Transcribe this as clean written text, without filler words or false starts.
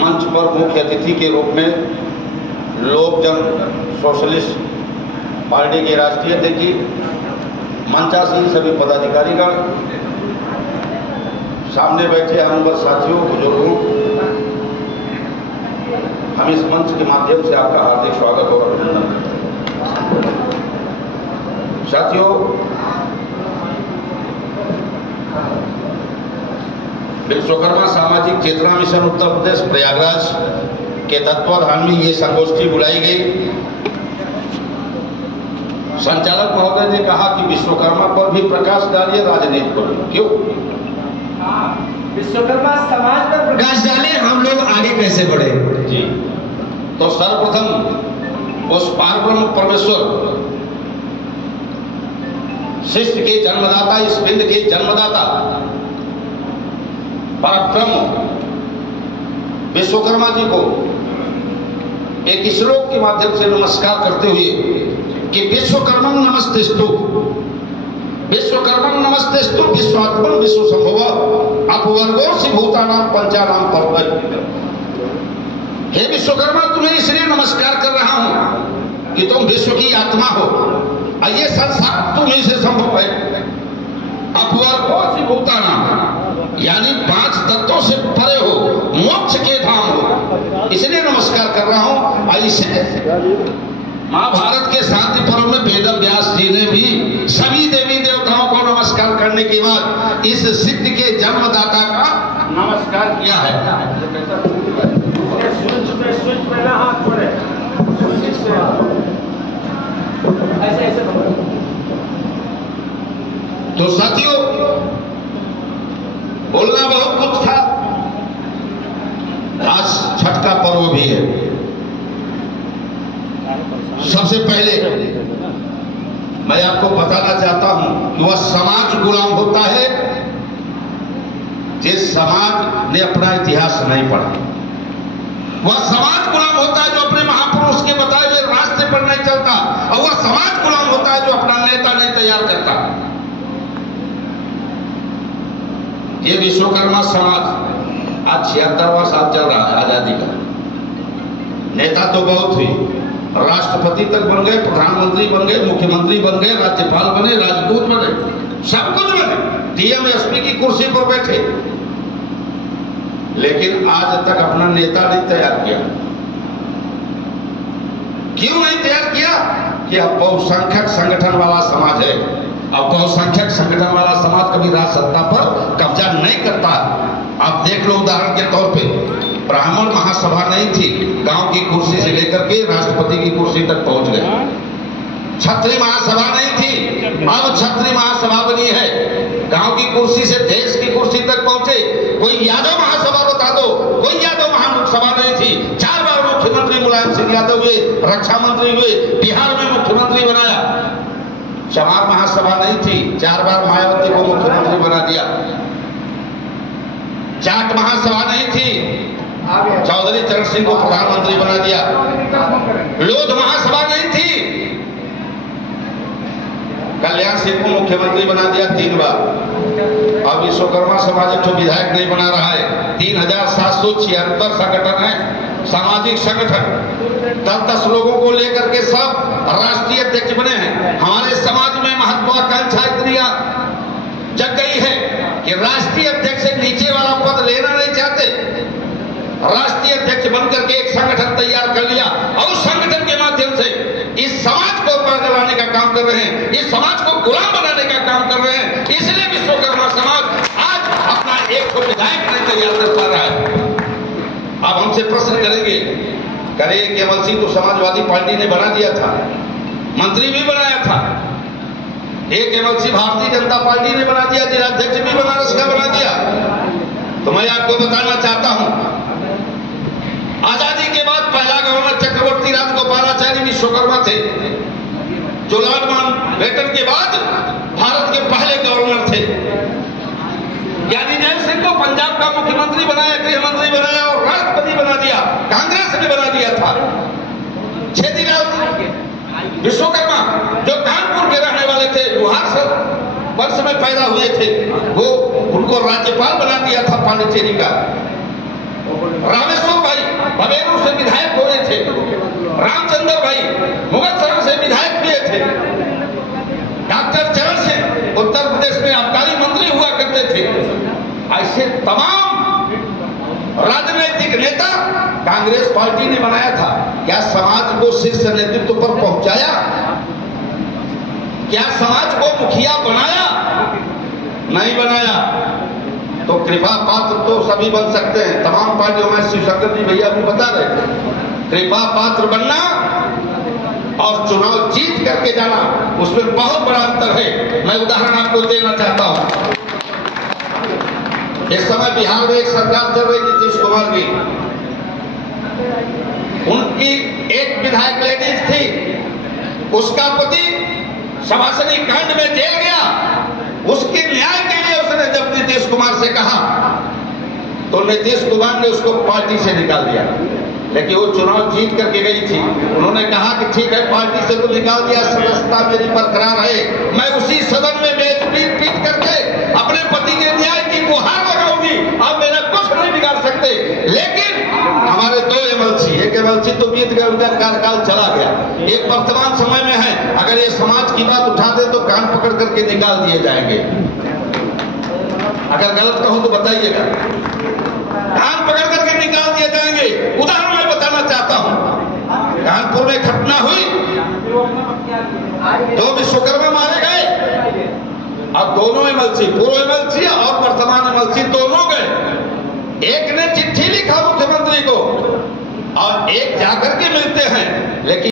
मंच पर मुख्य अतिथि के रूप में लोक जन सोशलिस्ट पार्टी के राष्ट्रीय अध्यक्ष जी, मंचासीन सभी पदाधिकारीगण, सामने बैठे हम साथियों, बुजुर्गों, हम इस मंच के माध्यम से आपका हार्दिक स्वागत और अभिनंदन करते हैं। साथियों, विश्वकर्मा सामाजिक चेतना मिशन उत्तर प्रदेश प्रयागराज के तत्वाधान में ये संगोष्ठी बुलाई गई। संचालक महोदय ने कहा कि विश्वकर्मा पर भी प्रकाश डालिए, राजनीति पर। क्यों? विश्वकर्मा समाज पर प्रकाश डाले, हम लोग आगे कैसे बढ़े। जी, तो सर्वप्रथम उस पारब्रह्म परमेश्वर शिष्ट के जन्मदाता, इस पिंड के जन्मदाता परब्रह्म विश्वकर्मा जी को एक श्लोक के माध्यम से नमस्कार करते हुए कि विश्वकर्मं नमस्तेस्तु, विश्वकर्मं नमस्तेस्तु, विश्वात्मन विश्वसंभव अपवर्गोऽसि भूतानां पंचानां परवर्ग। हे विश्वकर्मा, तुम्हें इसलिए नमस्कार कर रहा हूं कि तुम विश्व की आत्मा हो और ये संसार तुम्हीं से संभव है। अपवर्गोऽसि भूतानां, यानी 5 तत्वों से परे हो, मोक्ष के धाम हो, इसलिए नमस्कार कर रहा हूं। और इसे महाभारत के शांति पर्व में वेद व्यास जी ने भी सभी देवी देवताओं को नमस्कार करने के बाद इस सिद्ध के जन्मदाता का नमस्कार किया है। तो साथियों, बोलना बहुत कुछ था। आज छठ का पर्व भी है। सबसे पहले मैं आपको बताना चाहता हूं कि वह समाज गुलाम होता है जिस समाज ने अपना इतिहास नहीं पढ़ा। वह समाज गुलाम होता है जो अपने महापुरुष के बताए हुए रास्ते पर नहीं चलता, और वह समाज गुलाम होता है जो अपना नेता नहीं तैयार करता। ये विश्वकर्मा समाज आज 76वां साल चल रहा है आजादी का। नेता तो बहुत हुई, राष्ट्रपति तक बन गए, प्रधानमंत्री बन गए, मुख्यमंत्री बन गए, राज्यपाल बने, राजदूत बने, सब कुछ बने, डीएम एसपी की कुर्सी पर बैठे, लेकिन आज तक अपना नेता नहीं तैयार किया। क्यों नहीं तैयार किया? कि अब बहुसंख्यक संगठन वाला समाज है। अब बहुसंख्यक संगठन वाला समाज कभी राज सत्ता पर कब्जा नहीं करता। आप देख लो, उदाहरण के तौर पे ब्राह्मण महासभा नहीं थी, गांव की कुर्सी से लेकर के राष्ट्रपति की कुर्सी तक पहुंच गए। छत्री महासभा नहीं थी, अब छत्री महासभा बनी है, गांव की कुर्सी से देश की कुर्सी तक पहुंचे। कोई यादव महासभा बता दो, कोई यादव महासभा नहीं थी। 4 बार मुख्यमंत्री मुलायम सिंह यादव हुए, रक्षा मंत्री हुए, बिहार में मुख्यमंत्री बनाया। चमार महासभा नहीं थी, 4 बार मायावती को मुख्यमंत्री बना दिया। जाट महासभा नहीं थी, चौधरी चरण सिंह को प्रधानमंत्री बना दिया। लोध महासभा नहीं थी, कल्याण सिंह को मुख्यमंत्री बना दिया 3 बार। अब विश्वकर्मा समाज एक विधायक नहीं बना रहा है। 3776 संगठन है, सामाजिक संगठन, 10-10 लोगों को लेकर के सब राष्ट्रीय अध्यक्ष बने हैं। हमारे समाज में महत्वाकांक्षा इतनी जग गई है कि राष्ट्रीय अध्यक्ष से नीचे वाला पद लेना नहीं चाहते। राष्ट्रीय अध्यक्ष बनकर के एक संगठन तैयार कर लिया और उस संगठन के माध्यम से इस समाज को ऊपर कराने का काम कर रहे हैं, इस समाज को गुलाम बनाने का काम कर रहे हैं। इसलिए विश्वकर्मा समाज आज अपना एक विधायक नहीं तैयार कर पा रहा है। अब हमसे प्रश्न करेंगे, करे केवल सिंह को समाजवादी पार्टी ने बना दिया था, मंत्री भी बनाया था। एक केवल सिंह भारतीय जनता पार्टी ने बना दिया, जिलाध्यक्ष भी बनारस का बना दिया। तो मैं आपको बताना चाहता हूं, आजादी के बाद पहला गवर्नर चक्रवर्ती राजगोपालाचारी विश्वकर्मा थे, जो लॉर्ड माउंटबेटन के बाद भारत के पहले गवर्नर थे। ज्ञानी जैन सिंह को पंजाब का मुख्यमंत्री बनाया, गृह मंत्री बनाया और राष्ट्रपति बना दिया, कांग्रेस ने बना दिया था। छेदीलाल विश्वकर्मा जो कानपुर के रहने वाले थे, लोहार वंश में पैदा हुए थे, वो उनको राज्यपाल बना दिया था पांडिचेरी का। रामेश्वर भाई बबेरू से विधायक हुए थे, रामचंद्र भाई मुगलसराय से विधायक हुए थे, डॉक्टर चरण सिंह उत्तर प्रदेश में आबकारी मंत्री हुआ करते थे। ऐसे तमाम राजनीतिक नेता कांग्रेस पार्टी ने बनाया था। क्या समाज को शीर्ष नेतृत्व पर पहुंचाया? क्या समाज को मुखिया बनाया? नहीं बनाया। तो कृपा पात्र तो सभी बन सकते हैं, तमाम पार्टियों में शिवशंकर जी भैया भी बता रहे थे। कृपा पात्र बनना और चुनाव जीत करके जाना, उसमें बहुत बड़ा अंतर है। मैं उदाहरण आपको देना चाहता हूं। इस समय बिहार में एक सरकार चल रही नीतीश कुमार की, उनकी एक विधायक लेडीज थी, उसका पति शवासनी कांड में जेल गया। उसके न्याय के लिए उसने जब नीतीश कुमार से कहा तो नीतीश कुमार ने उसको पार्टी से निकाल दिया। लेकिन वो चुनाव जीत करके गई थी। उन्होंने कहा कि ठीक है, पार्टी से तो निकाल दिया, सदस्यता मेरी बरकरार है, मैं उसी सदन में पीट करके अपने पति के न्याय की गुहार लगाऊंगी, आप मेरा कुछ नहीं बिगाड़ सकते। लेकिन हमारे दो एमएलसी, एक एमएलसी तो बीत गया, उनका कार्यकाल चला गया, एक वर्तमान समय में है। अगर ये समाज की बात उठा दे तो कान पकड़ करके निकाल दिए जाएंगे। अगर गलत कहूं तो बताइएगा, कान पकड़ करके निकाल दिए जाएंगे। उदाहरण मैं बताना चाहता हूं, कानपुर में घटना हुई, 2 विश्वकर्मा मारे गए। अब दोनों एमएलसी, पूर्व एमएलसी और वर्तमान एमएलसी दोनों गए। एक ने चिट्ठी लिखा मुख्यमंत्री को और एक जाकर के मिलते हैं, लेकिन